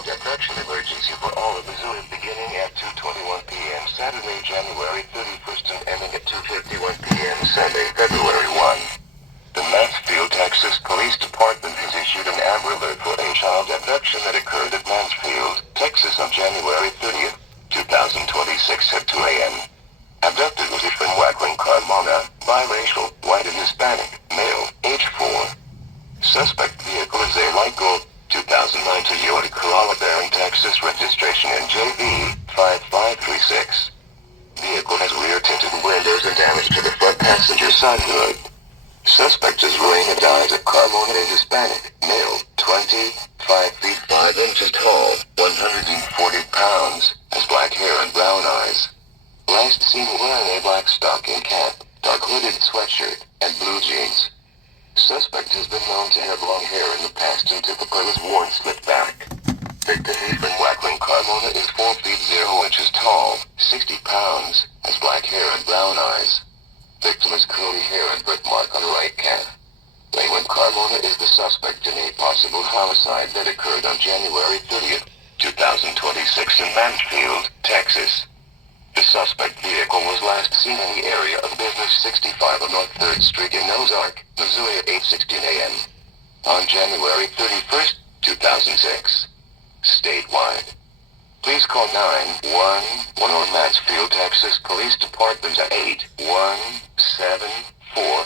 child abduction emergency for all of Missouri beginning at 2:21 p.m. Saturday, January 31st and ending at 2:51 p.m. Sunday, February 1. The Mansfield, Texas Police Department has issued an Amber Alert for a child abduction that occurred at Mansfield, Texas on January 30th, 2026 at 2 a.m. Abducted was Efrain Wackling Carmona, biracial, white and Hispanic, male, age 4. Suspect vehicle is a light gold 2009 Toyota Corolla bearing Texas registration NJB 5536. Vehicle has rear tinted windows and damage to the front passenger side hood. Suspect is Rowena Diza Carmona, a Hispanic, male, 25 feet 5 inches tall, 140 pounds, has black hair and brown eyes. Last seen wearing a black stocking cap, dark hooded sweatshirt, and blue jeans. Suspect has been known to have long hair in the past and typically was worn slicked back. Victim Efrain Wackling Carmona is 4 feet 0 inches tall, 60 pounds, has black hair and brown eyes. Victim has curly hair and birthmark on the right calf. Wackling Carmona is the suspect in a possible homicide that occurred on January 30th, 2026 in Mansfield, Texas. The suspect vehicle was last seen in the area of Business 65 on North 3rd Street in Ozark, Missouri at 8:16 a.m. on January 31st, 2006. Statewide. Please call 911 or Mansfield, Texas Police Department at 8174